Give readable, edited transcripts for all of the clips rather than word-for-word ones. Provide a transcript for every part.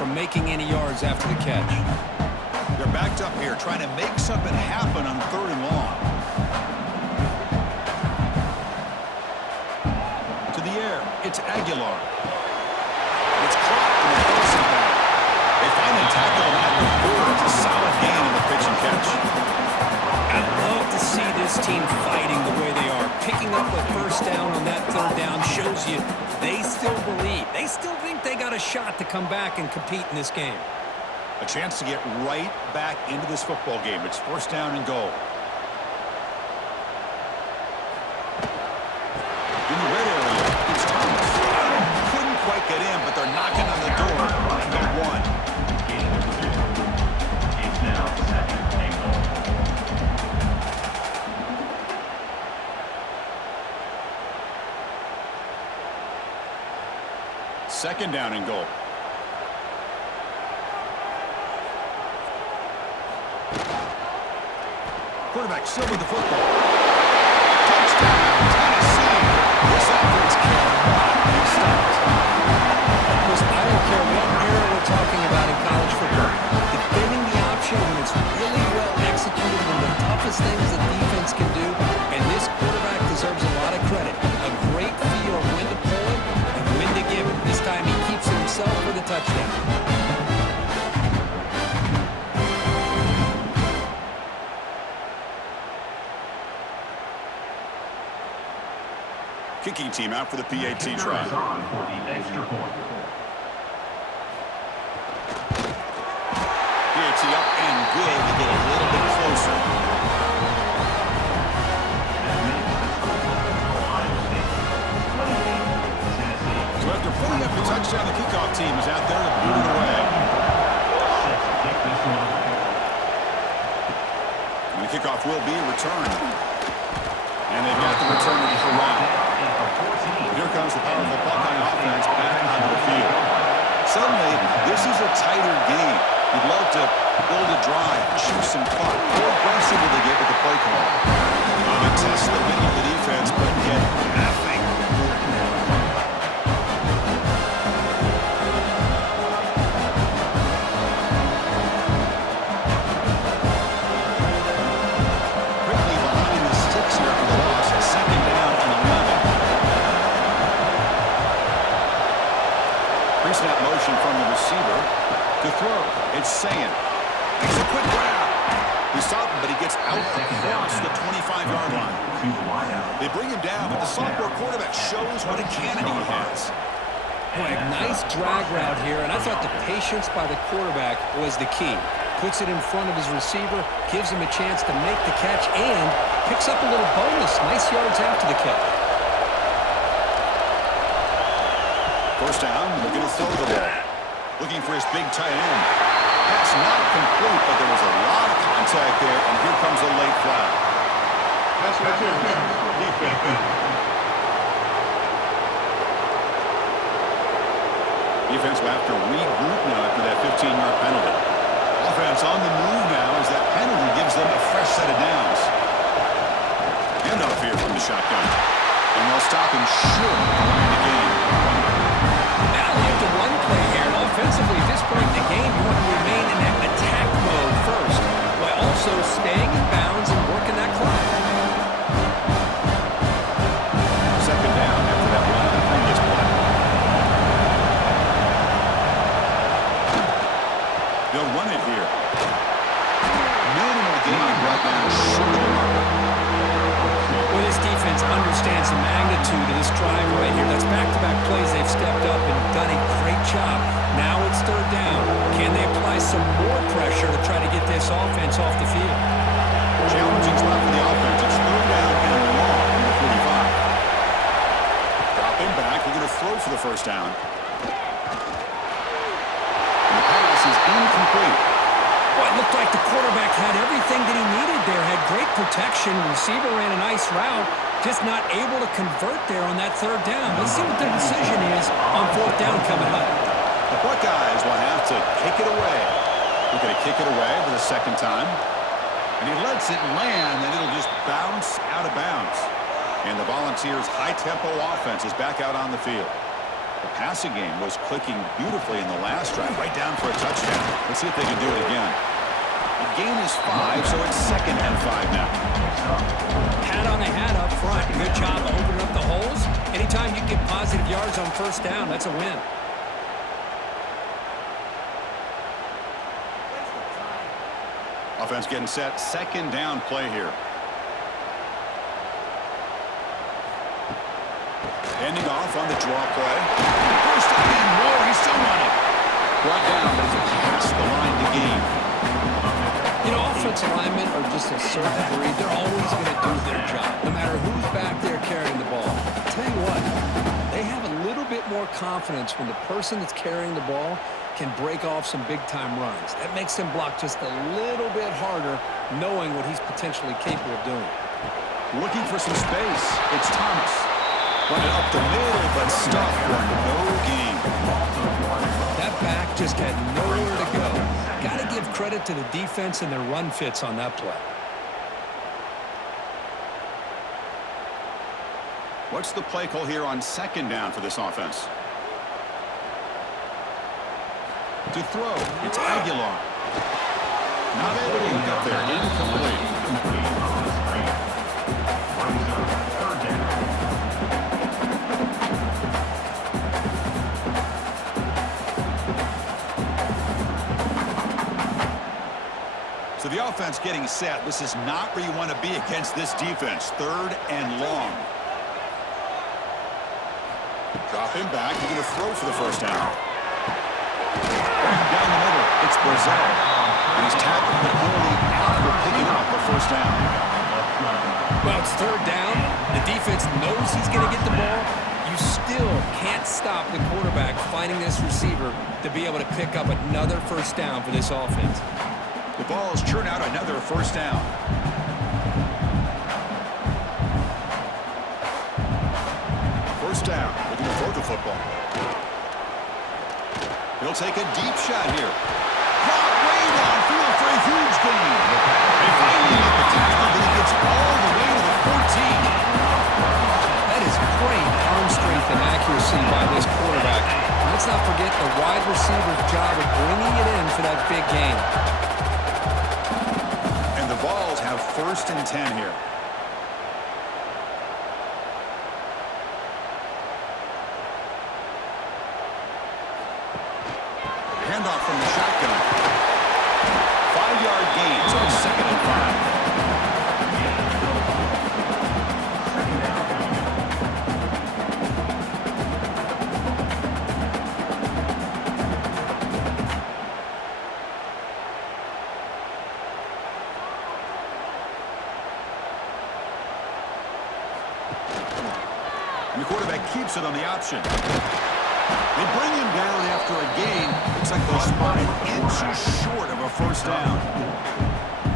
from making any yards after the catch. They're backed up here trying to make something happen on 3rd and long. To the air, it's Aguilar. It's caught in the crossing back. They finally tackle him at the 4. It's a solid gain in the pitch and catch. I love to see this team fighting the way they are. Picking up a first down on that 3rd down shows you they still believe. They still think they got a shot to come back and compete in this game. A chance to get right back into this football game. It's 1st down and goal. In the red area, it's Thomas. Couldn't quite get in, but they're knocking on the door. And the 1. It's now 2nd and goal. 2nd down and goal. Quarterback still with the football. Touchdown, Tennessee. This offense cannot be stopped. Because I don't care what era we're talking about in college football. Defending the option when it's really well executed, one of the toughest things the defense can do, and this quarterback deserves a lot of credit. A great feel of when to pull it and when to give it. This time he keeps it himself for the touchdown. Kicking team out for the PAT try. For the extra point. PAT up and good to get a little bit closer. So after putting up the touchdown, the kickoff team is out there to boot it away. And the kickoff will be returned. And they've got the return corral. Here comes the powerful Buckeye offense back onto the field. Suddenly, this is a tighter game. You'd love to build a drive, choose some clock. How aggressive will they get with the play call? They test the middle of the defense, but get nothing. Quickly behind the sticks here for the loss. 2nd down and 11. Pre-snap motion from the receiver to throw. It's Sayan. Makes a quick grab. He stopped him, but he gets out across the 25-yard line. They bring him down, but the sophomore quarterback shows what a cannon he has. Boy, a nice drag route here, and I thought the patience by the quarterback was the key. Puts it in front of his receiver, gives him a chance to make the catch, and picks up a little bonus. Nice yards after the catch. 1st down, looking to throw the ball. Looking for his big tight end. Pass not complete, but there was a lot of contact there, and here comes a late flag. That's right here. Defense. Defense will have to regroup now after that 15-yard penalty. Offense on the move now as that penalty gives them a fresh set of downs. Handoff here from the shotgun. And they'll stop him short of the game. Now you have to run play here, and offensively at this point in the game, you want to remain in that attack mode first, while also staying in bounds and working that clock. 2nd down after that run on the previous play. They'll run it here. Minimal gain right now. Well, this defense understands the magnitude of this drive right here. That's back-to-back plays. They've stepped up and done a great job. Now it's 3rd down. Can they apply some more pressure to try to get this offense off the field? Challenging spot for the offense. It's 3rd down and long from the 45. Dropping back. We're going to throw for the 1st down. And the pass is incomplete. Well, it looked like the quarterback had everything that he needed there. Had great protection. Receiver ran a nice route. Just not able to convert there on that 3rd down. Let's see what the decision is on 4th down coming up. The Buckeyes will have to kick it away. We're going to kick it away for the 2nd time. And he lets it land, and it'll just bounce out of bounds. And the Volunteers' high-tempo offense is back out on the field. The passing game was clicking beautifully in the last drive, right down for a touchdown. Let's see if they can do it again. The gain is 5, so it's 2nd and 5 now. Hat on a hat up front. Good job opening up the holes. Anytime you get positive yards on first down, that's a win. Offense getting set. 2nd down play here. Ending off on the draw play. First and more. He's still running. Brought down, but it's past the line to gain. You know, offensive linemen are just a certain breed. They're always going to do their job, no matter who's back there carrying the ball. I'll tell you what, they have a little bit more confidence when the person that's carrying the ball can break off some big-time runs. That makes them block just a little bit harder, knowing what he's potentially capable of doing. Looking for some space. It's Thomas. Running up the middle, but stuffed for no gain. That back just had nowhere to go. Got to give credit to the defense and their run fits on that play. What's the play call here on 2nd down for this offense? To throw, it's Aguilar. Not able to get up there, incomplete. So the offense getting set. This is not where you want to be against this defense. 3rd and long. Drop him back. He's going to throw for the first down. Down the middle, it's Brazil. And he's tackled, but only after picking up the first down. Well, it's 3rd down. The defense knows he's going to get the ball. You still can't stop the quarterback finding this receiver to be able to pick up another first down for this offense. The Vols churn out another first down. First down, looking to throw the football. He'll take a deep shot here. Caught way downfield for a huge gain. They finally make the tackle, but he gets all the way to the 14. That is great arm strength and accuracy by this quarterback. Let's not forget the wide receiver's job of bringing it in for that big gain. And the Vols have 1st and 10 here. Handoff from the shotgun. 5-yard gain, so it's 2nd and 5. And the quarterback keeps it on the option. They bring him down after a gain. Looks like they'll spot an inch short of a first down.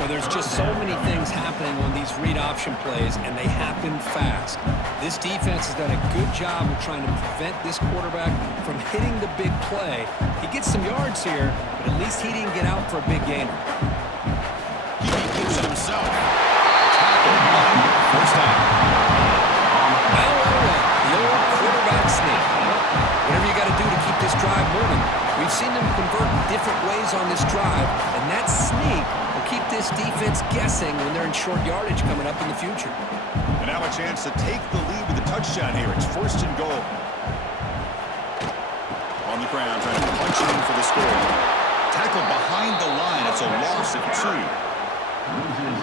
Well, there's just so many things happening on these read option plays, and they happen fast. This defense has done a good job of trying to prevent this quarterback from hitting the big play. He gets some yards here, but at least he didn't get out for a big gainer. He keeps it himself. Tackle, first down. Well, the old quarterback sneak. Whatever you got to do to keep this drive moving. We've seen them convert different ways on this drive, and that sneak will keep this defense guessing when they're in short yardage coming up in the future. And now a chance to take the lead with a touchdown here. It's 1st and goal. On the ground, trying to punch it in for the score. Tackled behind the line. It's a loss of 2.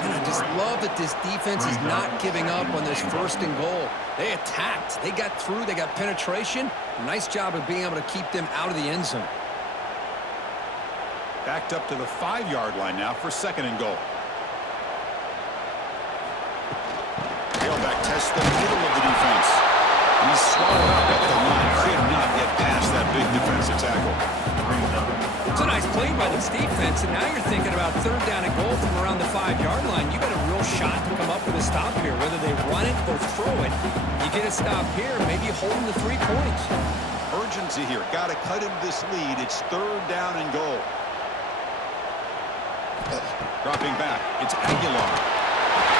And I just love that this defense is not giving up on this 1st and goal. They attacked. They got through. They got penetration. Nice job of being able to keep them out of the end zone. Backed up to the 5-yard line now for 2nd and goal. Tailback tests the middle of the defense. He's swallowed up at the line. Could not get past that big defensive tackle. It's a nice play by this defense, and now you're thinking about 3rd down and goal from around the 5-yard line. You got a real shot to come up with a stop here, whether they run it or throw it. You get a stop here, maybe holding the 3 points. Urgency here. Got to cut into this lead. It's 3rd down and goal. Dropping back. It's Aguilar.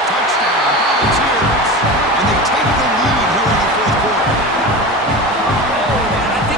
Touchdown. Volunteers. And they take the lead here in the 4th quarter. Oh, man, I think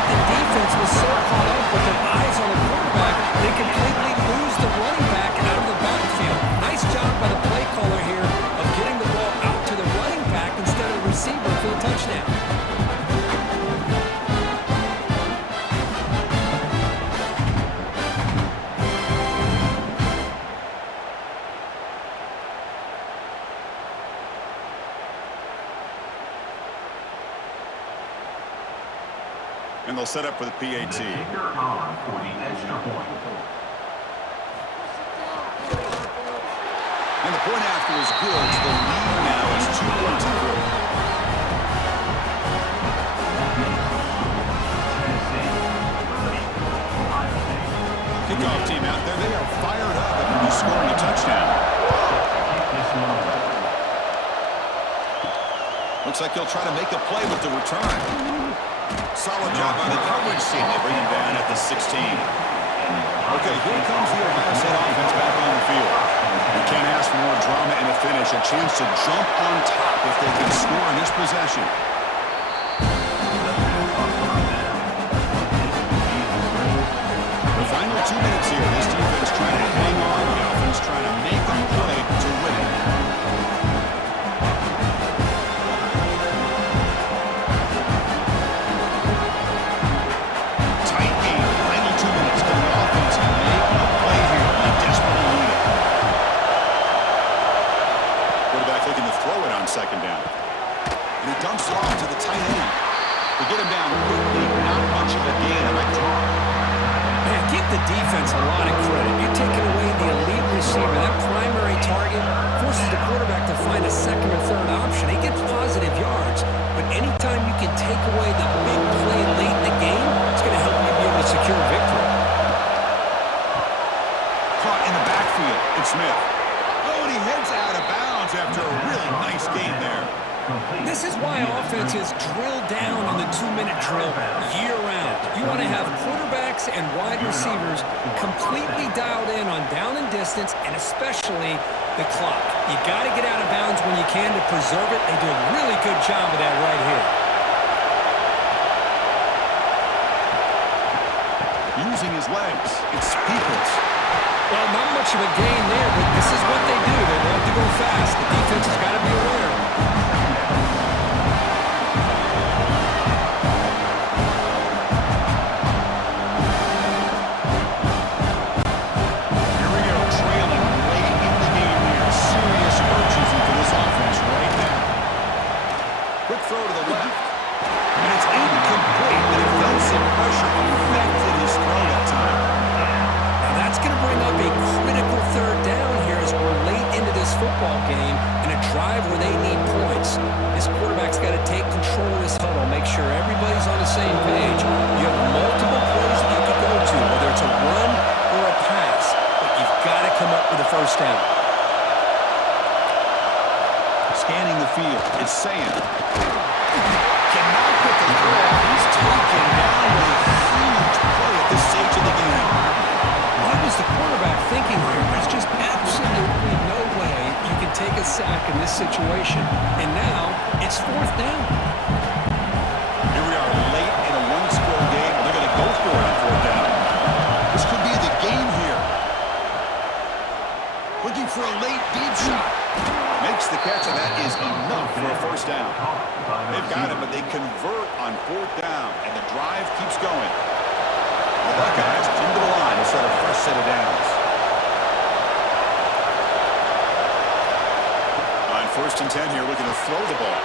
they'll set up for the PAT. The kicker on for the extra point. And the point after is good. The lead now is 2 points in full. Kickoff team out there. They are fired up after scoring a touchdown. Looks like he'll try to make a play with the return. Solid job by the coverage team. They bring him down at the 16. Okay, here comes the Ohio State offense back on the field. You can't ask for more drama in a finish. A chance to jump on top if they can score in this possession. The final 2 minutes here. This defense trying to hang on. The offense trying to make a play to win it. Tight game. Final 2 minutes. Can the offense make a play here? They desperately need it. Quarterback looking to throw it on second down. And he dumps it off to the tight end. To get him down quickly, not much of a gain. Man, give the defense a lot of credit. You're taking away the elite receiver. That primary target forces the quarterback to find a second or third option. He gets positive yards, but anytime you can take away the big play late in the game, it's going to help you be able to secure victory. Caught in the backfield. It's Smith. Oh, and he heads out of bounds after a really nice game there. This is why offenses drill down on the 2-minute drill year-round. You want to have quarterbacks and wide receivers completely dialed in on down and distance, and especially the clock. You got to get out of bounds when you can to preserve it. They do a really good job of that right here. Using his legs. It's Peoples. Well, not much of a gain there, but this is what they do. They love to go fast. The defense has got to be aware. Throw to the left. And it's incomplete, but it felt some pressure affected his throw that time. Now that's going to bring up a critical third down here as we're late into this football game in a drive where they need points. This quarterback's got to take control of this huddle, make sure everybody's on the same page. You have multiple plays that you can go to, whether it's a run or a pass, but you've got to come up with a first down. Scanning the field, it's Sam. Cannot get the throw. He's taken down with a huge play at this stage of the game. What was the quarterback thinking here? There's just absolutely no way you can take a sack in this situation. And now it's fourth down. Here we are late in a one-score game. They're going to go for it on fourth down. This could be the game here. Looking for a late deep shot. Makes the catch, and that is enough for a first down. They've got it, but they convert on fourth down, and the drive keeps going. The Buckeyes come to the line to start a fresh set of downs. On 1st and 10 here, looking to throw the ball.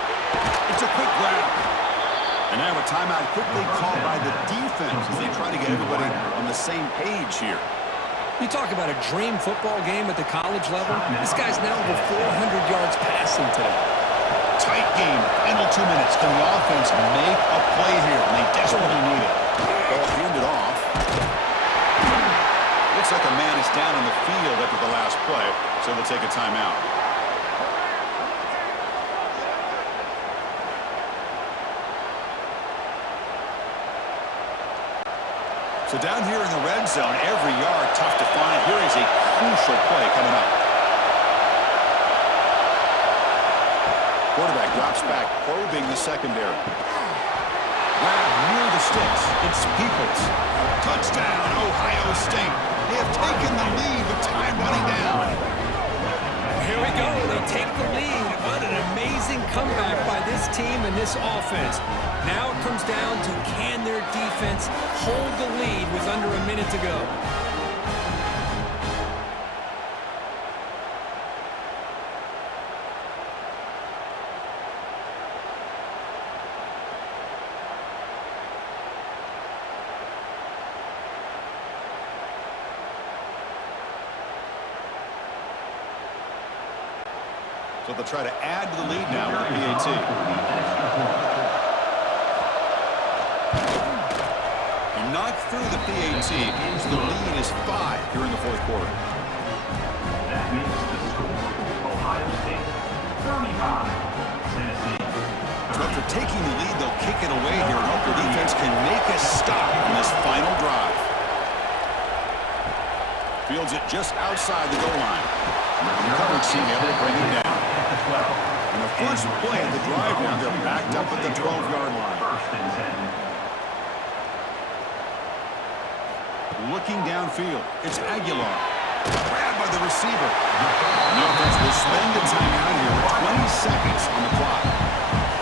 It's a quick grab. And now a timeout quickly called by the defense as they try to get everybody on the same page here. You talk about a dream football game at the college level. This guy's now over 400 yards passing today. Tight game. Final 2 minutes. Can the offense make a play here? And they desperately need it. Ball handed off. Looks like a man is down on the field after the last play, so they'll take a timeout. So down here in the red zone, every yard tough to find. Here is a crucial play coming up. Quarterback drops back, probing the secondary. Grab near the sticks. It's Peoples. Touchdown, Ohio State. They have taken the lead with time running down. Here we go. They take the lead. What an amazing comeback by this team and this offense. Now it comes down to can their defense hold the lead with under a minute to go. So they'll try to add to the lead now with the PAT. He knocked through the PAT. So the lead is 5 here in the fourth quarter. That makes the score Ohio State 35, Tennessee. So after taking the lead, they'll kick it away here and hope the defense can make a stop in this final drive. Fields it just outside the goal line. The coverage team able to bring it down. And the first play of the drive now, they're backed up at the 12-yard line. Looking downfield, it's Aguilar. Grabbed by the receiver. The offense will spend the timeout here with 20 seconds on the clock.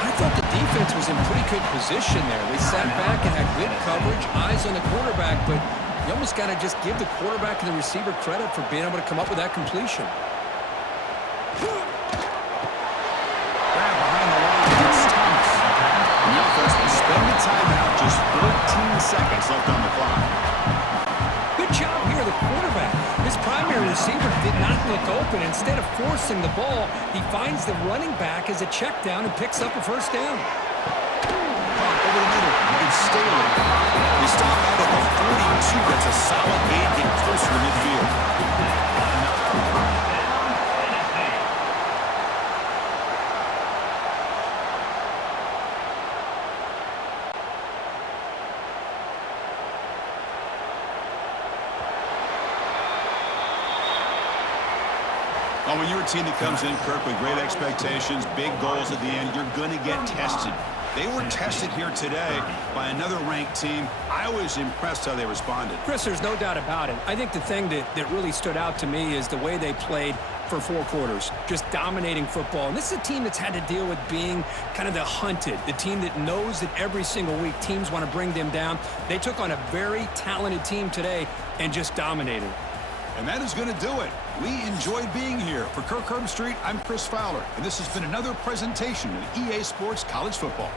I thought the defense was in pretty good position there. They sat back and had good coverage, eyes on the quarterback, but you almost got to just give the quarterback and the receiver credit for being able to come up with that completion. Grab behind the line against Thomas. The offense will spend the timeout, just 14 seconds left on the clock. Good job here, the quarterback. His primary receiver did not look open. Instead of forcing the ball, he finds the running back as a check down and picks up a first down. Over the middle, it's Staley. They stop out at the 42. That's a solid gain, getting closer to midfield. Oh, when you're a team that comes in, Kirk, with great expectations, big goals at the end, you're going to get tested. They were tested here today by another ranked team. I was impressed how they responded. Chris, there's no doubt about it. I think the thing that really stood out to me is the way they played for 4 quarters, just dominating football. And this is a team that's had to deal with being kind of the hunted, the team that knows that every single week teams want to bring them down. They took on a very talented team today and just dominated. And that is going to do it. We enjoyed being here. For Kirk Herbstreit, I'm Chris Fowler, and this has been another presentation of EA Sports College Football.